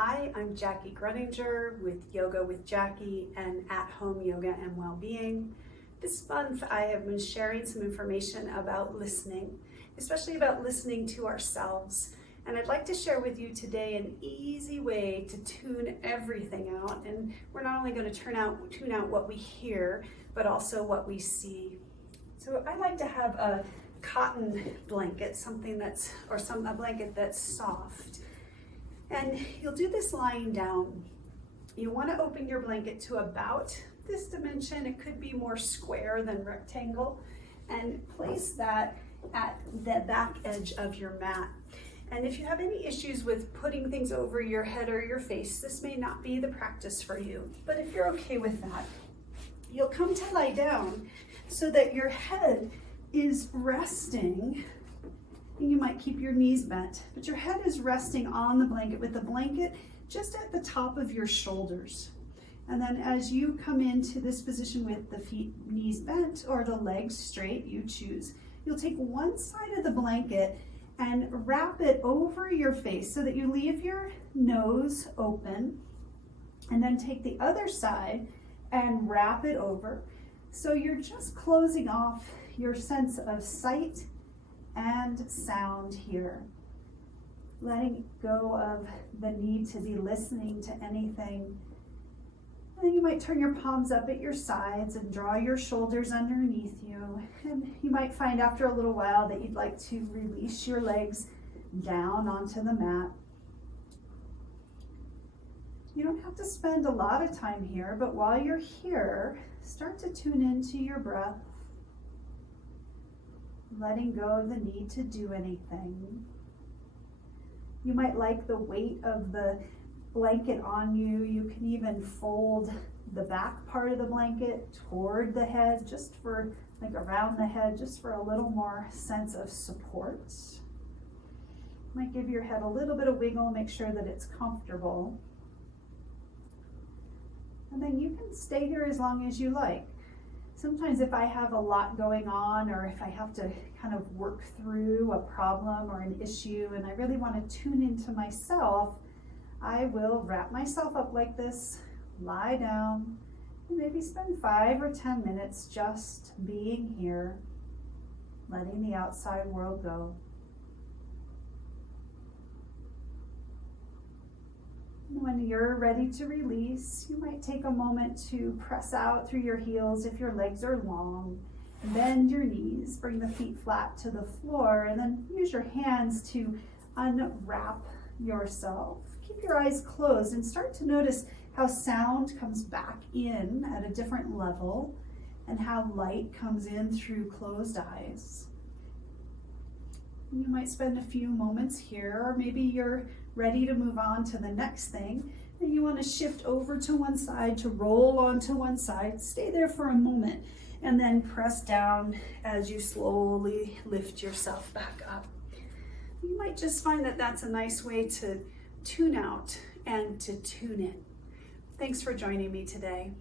Hi, I'm Jackie Gruninger with Yoga with Jackie and At Home Yoga and Wellbeing. This month I have been sharing some information about listening, especially about listening to ourselves. And I'd like to share with you today an easy way to tune everything out. And we're not only going to tune out what we hear, but also what we see. So I like to have a cotton blanket, a blanket that's soft. And you'll do this lying down. You want to open your blanket to about this dimension. It could be more square than rectangle, and place that at the back edge of your mat. And if you have any issues with putting things over your head or your face, this may not be the practice for you. But if you're okay with that, you'll come to lie down so that your head is resting. You might keep your knees bent, but your head is resting on the blanket with the blanket just at the top of your shoulders. And then as you come into this position with the feet, knees bent or the legs straight, you choose. You'll take one side of the blanket and wrap it over your face so that you leave your nose open, and then take the other side and wrap it over. So you're just closing off your sense of sight and sound here. Letting go of the need to be listening to anything. And then you might turn your palms up at your sides and draw your shoulders underneath you. And you might find after a little while that you'd like to release your legs down onto the mat. You don't have to spend a lot of time here, but while you're here, start to tune into your breath. Letting go of the need to do anything. You might like the weight of the blanket on you. You can even fold the back part of the blanket toward the head, just for around the head, just for a little more sense of support. Might give your head a little bit of wiggle, make sure that it's comfortable. And then you can stay here as long as you like. Sometimes if I have a lot going on, or if I have to kind of work through a problem or an issue and I really want to tune into myself, I will wrap myself up like this, lie down, and maybe spend 5 or 10 minutes just being here, letting the outside world go. When you're ready to release, you might take a moment to press out through your heels if your legs are long. Bend your knees, bring the feet flat to the floor, and then use your hands to unwrap yourself. Keep your eyes closed and start to notice how sound comes back in at a different level and how light comes in through closed eyes. You might spend a few moments here, or maybe you're ready to move on to the next thing, and you want to shift over to one side, to roll onto one side. Stay there for a moment, and then press down as you slowly lift yourself back up. You might just find that that's a nice way to tune out and to tune in. Thanks for joining me today.